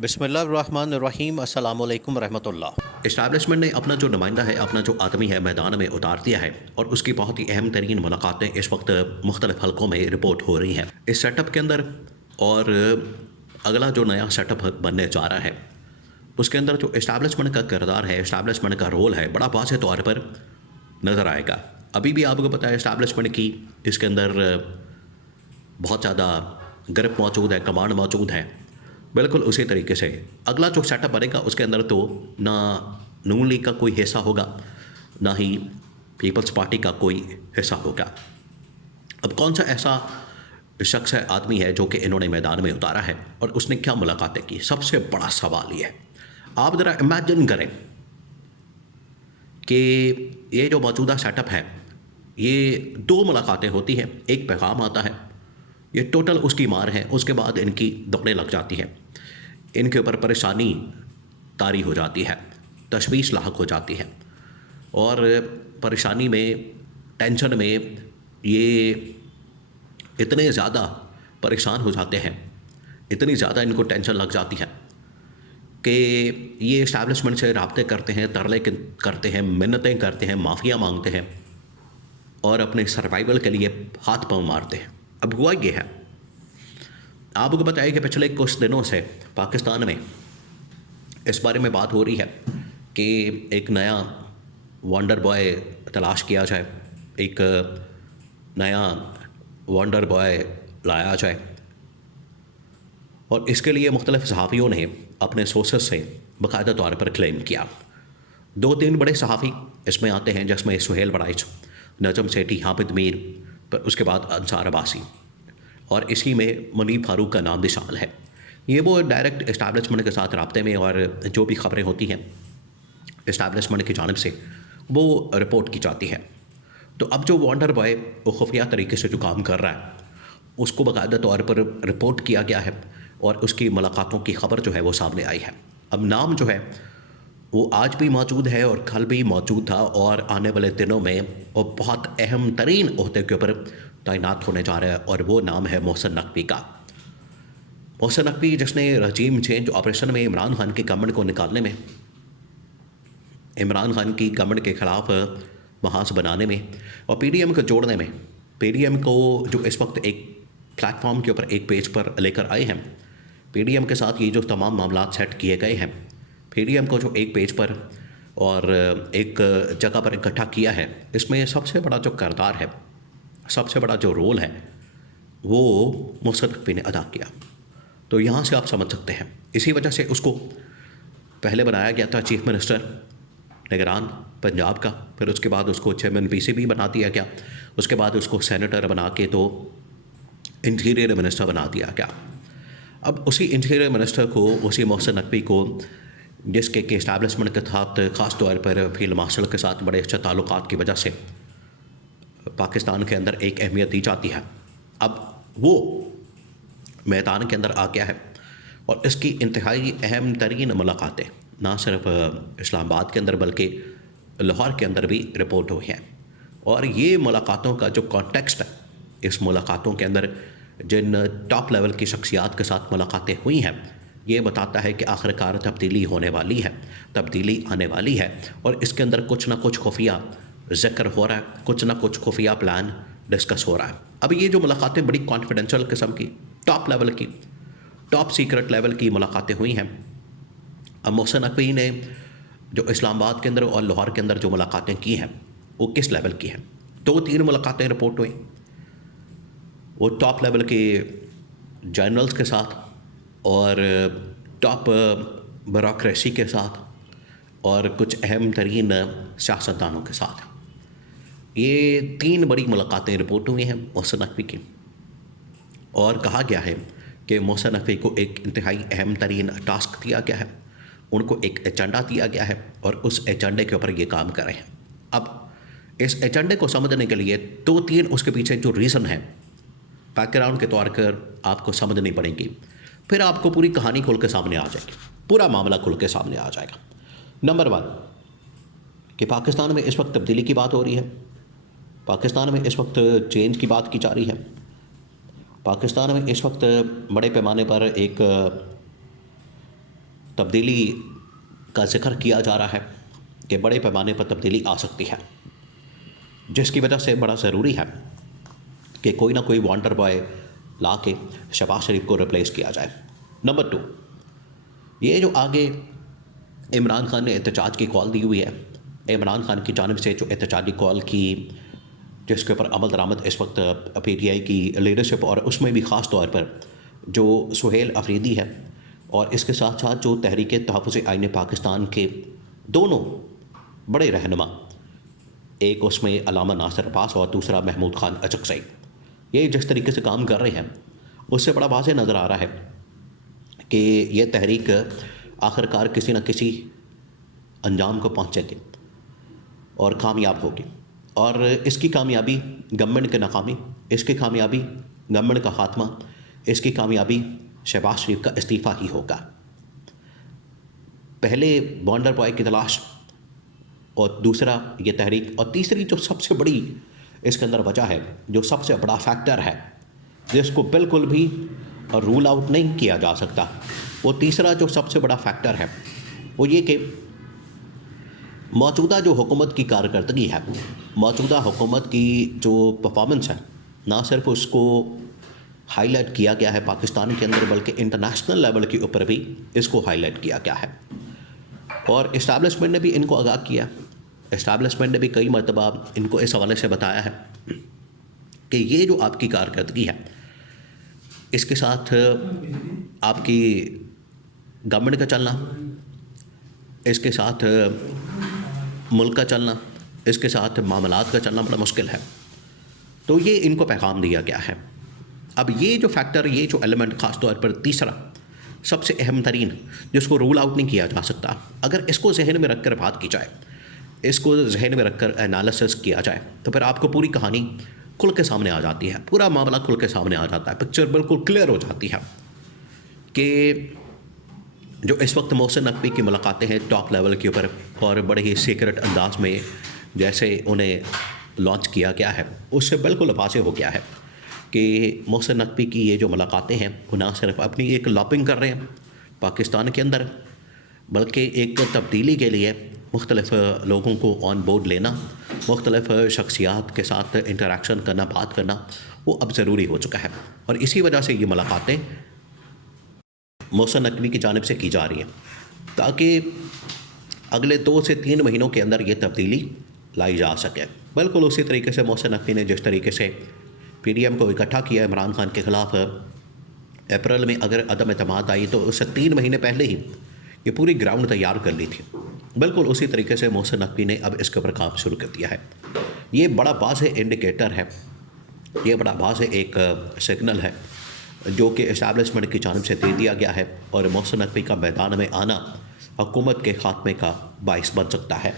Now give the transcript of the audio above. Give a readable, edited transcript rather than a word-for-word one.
बिस्मिल्लाहिर्रहमानिर्रहीम अस्सलामु अलैकुम रहमतुल्लाह। इस्टेब्लिशमेंट ने अपना जो नुमाइंदा है, अपना जो आदमी है, मैदान में उतार दिया है और उसकी बहुत ही अहम तरीन मुलाकातें इस वक्त मुख्तलिफ हलकों में रिपोर्ट हो रही हैं इस सेटअप के अंदर। और अगला जो नया सेटअप बनने जा रहा है उसके अंदर जो इस्टेब्लिशमेंट का किरदार है, इस्टेब्लिशमेंट का रोल है, बड़ा वाज़ेह तौर पर नज़र आएगा। अभी भी आपको पता है इस्टेब्लिशमेंट की इसके अंदर बहुत ज़्यादा ग्रिप मौजूद है, कमांड मौजूद है। बिल्कुल उसी तरीके से अगला जो सेटअप बनेगा उसके अंदर तो ना नून लीग का कोई हिस्सा होगा, ना ही पीपल्स पार्टी का कोई हिस्सा होगा। अब कौन सा ऐसा शख्स है, आदमी है जो कि इन्होंने मैदान में उतारा है और उसने क्या मुलाकातें की? सबसे बड़ा सवाल ये है, आप ज़रा इमेजिन करें कि ये जो मौजूदा सेटअप है, ये 2 मुलाकातें होती हैं, एक पैगाम आता है, ये टोटल उसकी मार है, उसके बाद इनकी दौड़ें लग जाती हैं, इनके ऊपर परेशानी तारी हो जाती है, तशवीश लाहक हो जाती है और परेशानी में, टेंशन में ये इतने ज़्यादा परेशान हो जाते हैं, इतनी ज़्यादा इनको टेंशन लग जाती है कि ये इस्टेब्लिशमेंट से राब्ते करते हैं, तरले करते हैं, मिन्नतें करते हैं, माफ़िया मांगते हैं और अपने सर्वाइवल के लिए हाथ पांव मारते हैं। अब हुआ ये है, आपको बताया कि पिछले कुछ दिनों से पाकिस्तान में इस बारे में बात हो रही है कि एक नया वंडर बॉय तलाश किया जाए, एक नया वंडर बॉय लाया जाए और इसके लिए मुख्तलिफ सहाफ़ियों ने अपने सोर्सेस से बाकायदा तौर पर क्लेम किया। 2-3 बड़े सहाफ़ी इसमें आते हैं, जिसमें सुहेल बड़ाइच, नजम सेठी, हामिद मीर, पर उसके बाद अंसार अब्बासी और इसी में मुनीब फारूक का नाम भी शामिल है। ये वो डायरेक्ट इस्टेब्लिशमेंट के साथ राब्ते में और जो भी खबरें होती हैं इस्टेब्लिशमेंट की जानिब से वो रिपोर्ट की जाती है। तो अब जो वंडर बॉय वो खुफिया तरीके से जो काम कर रहा है उसको बाकायदा तौर पर रिपोर्ट किया गया है और उसकी मुलाकातों की खबर जो है वो सामने आई है। अब नाम जो है वो आज भी मौजूद है और कल भी मौजूद था और आने वाले दिनों में वो बहुत अहम तरीन ओहदे के ऊपर तैनात होने जा रहा है और वो नाम है मोहसिन नकवी का। मोहसिन नकवी जिसने रजीम चेंज ऑपरेशन में इमरान खान की गवर्नमेंट को निकालने में, इमरान खान की गवर्नमेंट के ख़िलाफ़ महाज बनाने में और पीडीएम को जोड़ने में, पीडीएम को जो इस वक्त एक प्लेटफॉर्म के ऊपर एक पेज पर लेकर आए हैं, पीडीएम के साथ ये जो तमाम मामला सेट किए गए हैं, पीडीएम को जो एक पेज पर और एक जगह पर इकट्ठा किया है, इसमें सबसे बड़ा जो किरदार है, सबसे बड़ा जो रोल है वो मोहसिन नकवी ने अदा किया। तो यहाँ से आप समझ सकते हैं, इसी वजह से उसको पहले बनाया गया था चीफ मिनिस्टर निगरान पंजाब का, फिर उसके बाद उसको चेयरमैन पीसीबी बना दिया गया, उसके बाद उसको सेनेटर बना के तो इंटीरियर मिनिस्टर बना दिया गया। अब उसी इंटीरियर मिनिस्टर को, उसी मोहसिन नकवी को, जिसके के इस्टेब्लिशमेंट के साथ ख़ास तौर पर फील्ड मार्शल के साथ बड़े अच्छे ताल्लुकात की वजह से पाकिस्तान के अंदर एक अहमियत दी जाती है, अब वो मैदान के अंदर आ गया है और इसकी इंतहाई अहम तरीन मुलाकातें ना सिर्फ इस्लामाबाद के अंदर बल्कि लाहौर के अंदर भी रिपोर्ट हुई हैं। और ये मुलाकातों का जो कॉन्टेक्स्ट है, इस मुलाकातों के अंदर जिन टॉप लेवल की शख्सियात के साथ मुलाकातें हुई हैं, ये बताता है कि आखिरकार तब्दीली होने वाली है, तब्दीली आने वाली है और इसके अंदर कुछ ना कुछ खुफिया ज़िक्र हो रहा है, कुछ ना कुछ खुफिया प्लान डिस्कस हो रहा है। अब ये जो मुलाकातें बड़ी कॉन्फिडेंशियल किस्म की, टॉप लेवल की, टॉप सीक्रेट लेवल की मुलाकातें हुई हैं। अब मोहसिन नकवी ने जो इस्लामाबाद के अंदर और लाहौर के अंदर जो मुलाकातें की हैं वो किस लेवल की हैं? 2-3 मुलाकातें रिपोर्ट हुई, वो टॉप लेवल के जनरल्स के साथ और टॉप ब्यूरोक्रेसी के साथ और कुछ अहम तरीन सियासतदानों के साथ। ये 3 बड़ी मुलाकातें रिपोर्ट हुई हैं मोहसिन नकवी की और कहा गया है कि मोहसिन नकवी को एक इंतहाई अहम तरीन टास्क दिया गया है, उनको एक एजेंडा दिया गया है और उस एजेंडे के ऊपर ये काम कर रहे हैं। अब इस एजेंडे को समझने के लिए 2-3 उसके पीछे जो रीज़न है बैकग्राउंड के तौर पर आपको समझनी पड़ेगी, फिर आपको पूरी कहानी खुल के सामने आ जाएगी, पूरा मामला खुल के सामने आ जाएगा। नंबर 1 कि पाकिस्तान में इस वक्त तब्दीली की बात हो रही है, पाकिस्तान में इस वक्त चेंज की बात की जा रही है, पाकिस्तान में इस वक्त बड़े पैमाने पर एक तब्दीली का जिक्र किया जा रहा है कि बड़े पैमाने पर तब्दीली आ सकती है, जिसकी वजह से बड़ा ज़रूरी है कि कोई ना कोई वॉन्डर बॉय ला के शहबाज शरीफ को रिप्लेस किया जाए। नंबर 2, ये जो आगे इमरान खान ने एहतजाज की कॉल दी हुई है, इमरान खान की जानिब से जो एहतजाजी कॉल की, जिसके ऊपर अमल दरामद इस वक्त PTI की लीडरशिप और उसमें भी ख़ास तौर पर जो सुहेल अफरीदी है और इसके साथ साथ जो तहरीक तहफ़्फ़ुज़ आईन पाकिस्तान के दोनों बड़े रहनुमा, एक उसमें अल्लामा नासिर अब्बास और दूसरा महमूद खान अचकज़ई, ये जिस तरीके से काम कर रहे हैं उससे बड़ा वाज़ेह नज़र आ रहा है कि ये तहरीक आखिरकार किसी न किसी अंजाम को पहुँचेगी और कामयाब होगी। और इसकी कामयाबी गवर्नमेंट की नाकामी, इसकी कामयाबी गवर्नमेंट का ख़ात्मा, इसकी कामयाबी शहबाज शरीफ का इस्तीफ़ा ही होगा। पहले वॉन्डर बॉय की तलाश और दूसरा ये तहरीक, और तीसरी जो सबसे बड़ी इसके अंदर वजह है, जो सबसे बड़ा फैक्टर है जिसको बिल्कुल भी रूल आउट नहीं किया जा सकता, वो तीसरा जो सबसे बड़ा फैक्टर है वो ये कि मौजूदा जो हुकूमत की कारकर्दगी है, मौजूदा हुकूमत की जो परफॉर्मेंस है, ना सिर्फ उसको हाईलाइट किया गया है पाकिस्तान के अंदर बल्कि इंटरनेशनल लेवल के ऊपर भी इसको हाईलाइट किया गया है। और इस्टेब्लिशमेंट ने भी इनको आगाह किया, इस्टेब्लिशमेंट ने भी कई मरतबा इनको इस हवाले से बताया है कि ये जो आपकी कारकर्दगी है, इसके साथ आपकी गवर्नमेंट का चलना, इसके साथ मुल्क का चलना, इसके साथ मामलात का चलना बड़ा मुश्किल है। तो ये इनको पैगाम दिया गया है। अब ये जो फैक्टर, ये जो एलिमेंट ख़ास तौर पर तीसरा सबसे अहम तरीन, जिसको रूल आउट नहीं किया जा सकता, अगर इसको जहन में रख कर बात की जाए, इसको जहन में रख कर एनालिसिस किया जाए, तो फिर आपको पूरी कहानी खुल के सामने आ जाती है, पूरा मामला खुल के सामने आ जाता है, पिक्चर बिल्कुल क्लियर हो जाती है कि जो इस वक्त मोहसिन नकवी की मुलाकातें हैं टॉप लेवल के ऊपर और बड़े ही सीक्रेट अंदाज में जैसे उन्हें लॉन्च किया गया है, उससे बिल्कुल वाज़ेह हो गया है कि मोहसिन नकवी की ये जो मुलाकातें हैं वो ना सिर्फ अपनी एक लॉबिंग कर रहे हैं पाकिस्तान के अंदर, बल्कि एक तब्दीली के लिए मुख्तलिफ़ लोगों को ऑन बोर्ड लेना, मुख्तलिफ़ शख्सियात के साथ इंटरेक्शन करना, बात करना, वो अब ज़रूरी हो चुका है। और इसी वजह से ये मुलाकातें मोहसिन नकवी की जानिब से की जा रही हैं ताकि अगले 2 से 3 महीनों के अंदर ये तब्दीली लाई जा सके। बिल्कुल उसी तरीके से मोहसिन नकवी ने जिस तरीके से PDM को इकट्ठा किया इमरान खान के ख़िलाफ़, अप्रैल में अगर अदम एतमाद आई तो उससे 3 महीने पहले ही ये पूरी ग्राउंड तैयार कर ली थी। बिल्कुल उसी तरीके से मोहसिन नकवी ने अब इसके ऊपर काम शुरू कर दिया है। ये बड़ा वाज़ेह इंडिकेटर है, ये बड़ा वाज़ेह एक सिग्नल है जो कि इस्टेब्लिशमेंट की जानिब से दे दिया गया है और मोहसिन नकवी का मैदान में आना हुकूमत के ख़ात्मे का बाइस बन सकता है।